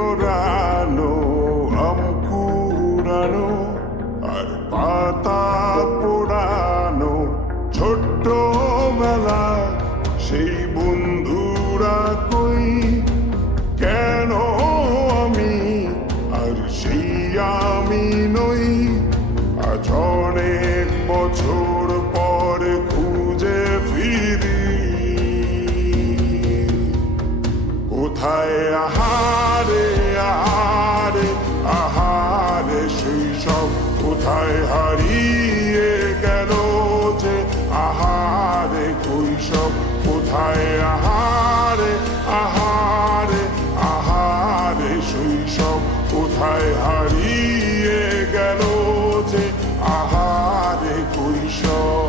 ওড়ানো আম কুড়ানো আর পাতা পোড়ানো ছোট্ট বেলা সেই বন্ধুরা কই কেন আমি আর সেই আমি নই আজ অনেক বছর পরে খুঁজে ফিরি কোথায় আহারে আহারে আহারে শৈশব কোথায় হারিয়ে গেল যে আহারে কৈশব কোথায় আহারে আহারে আহারে শৈশব কোথায় হারিয়ে গেল যে আহারে কৈশব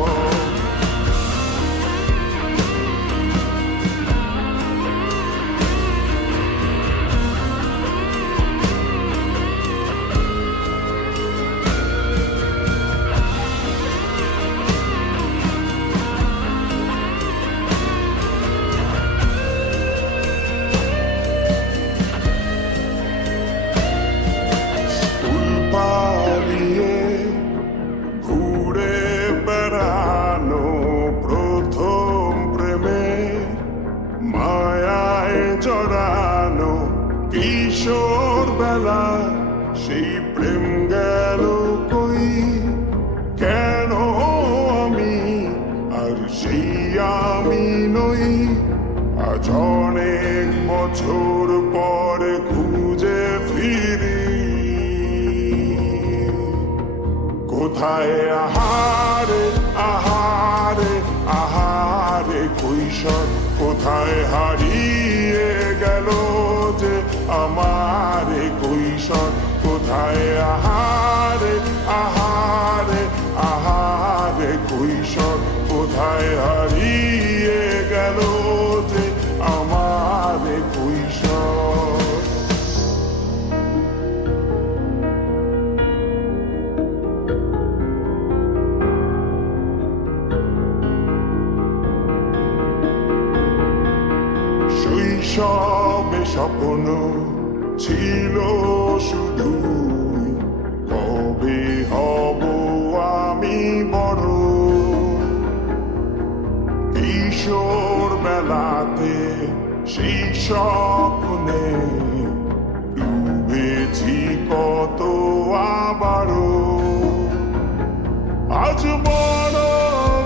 জড়ানো কিশোর বেলা সেই প্রেম গেল কই কেন আমি আর সেই আমি নই আজ অনেক বছর পরে খুঁজে ফিরি কোথায় আহারে আহারে আহারে কৈশোর কোথায় হারিয়ে গেল যে আমার কৈশোর কোথায় আহারে আহারে আহারে কৈশোর কোথায় হারিয়ে গেল যে আমার কৈশোর শৈশবে স্বপ্ন ছিল শুধু কবে হব আমি বড় কিশোর বেলাতে সেই স্বপ্নে ডুবেছি কত আবারও আজ বড়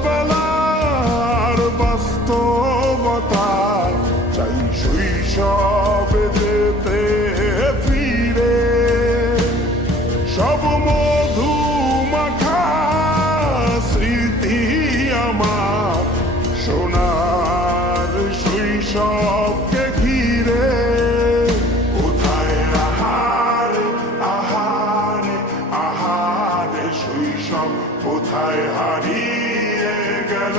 বেলার বাস্তবতা চাই শৈশবে যেতে ফিরে সব মধু মাখা স্মৃতি আমার সোনার শৈশবকে ঘিরে কোথায় আহারে আহারে আহারে শৈশব কোথায় হারিয়ে গেল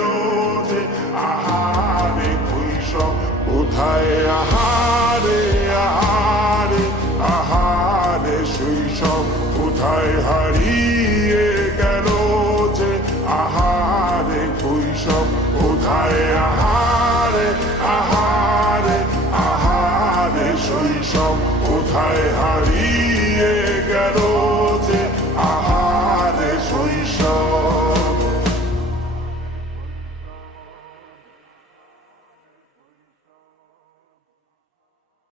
যে আহারে কৈশব কোথায় আহারে আহারে আহারে শৈশব কোথায় হারিয়ে গেল যে আহারে কৈশব কোথায় আহারে আহারে আহারে শৈশব কোথায় হারিয়ে